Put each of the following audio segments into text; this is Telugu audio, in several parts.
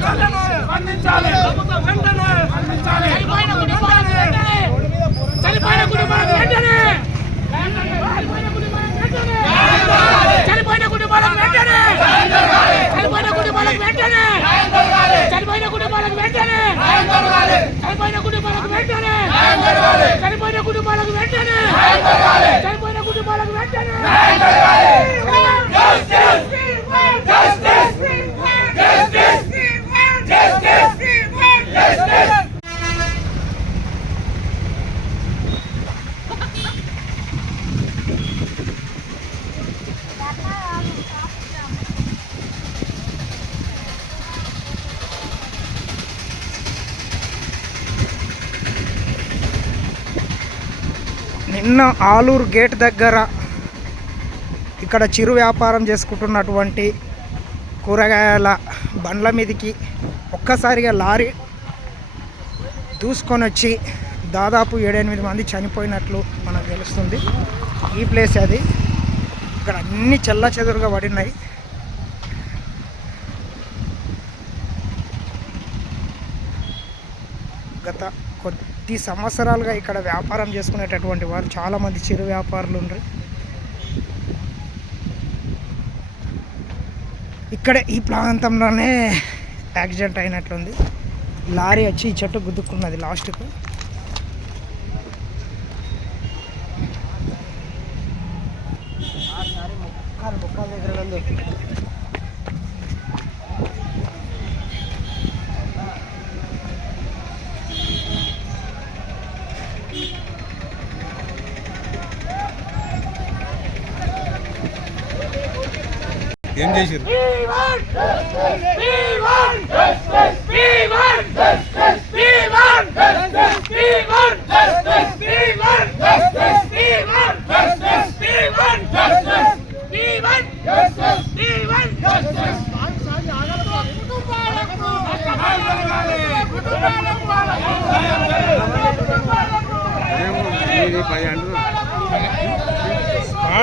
స్పందించాలి నిన్న ఆలూరు గేట్ దగ్గర ఇక్కడ చిరు వ్యాపారం చేసుకుంటున్నటువంటి కూరగాయల బండ్ల మీదకి ఒక్కసారిగా లారీ దూసుకొని వచ్చి దాదాపు ఏడెనిమిది మంది చనిపోయినట్లు మనకు తెలుస్తుంది. ఈ ప్లేస్ అది. ఇక్కడ అన్ని చెల్ల చెదురుగా పడినాయి. గత కొద్ది సంవత్సరాలుగా ఇక్కడ వ్యాపారం చేసుకునేటటువంటి వారు చాలామంది చిరు వ్యాపారులు ఉన్నారు ఇక్కడ ఈ ప్రాంతంలోనే యాక్సిడెంట్ అయినట్లుంది. లారీ వచ్చి ఈ చెట్టు గుద్దుకున్నది లాస్ట్కు. ఏం చేసారు పది అంటున్నారు.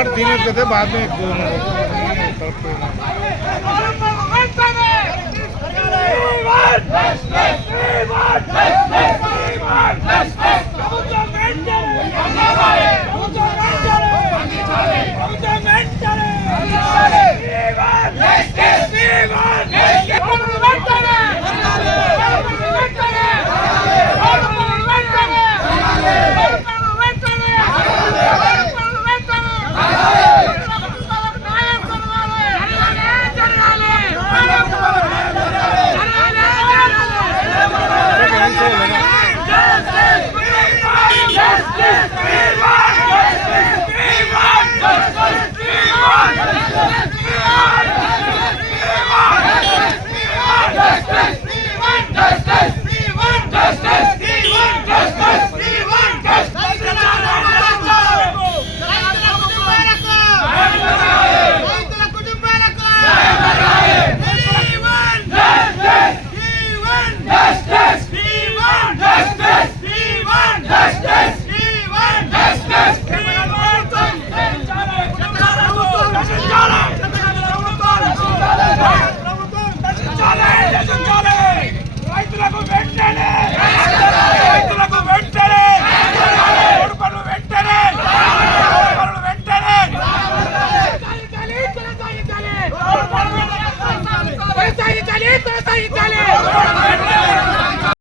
भर्ती में करते बाद में दो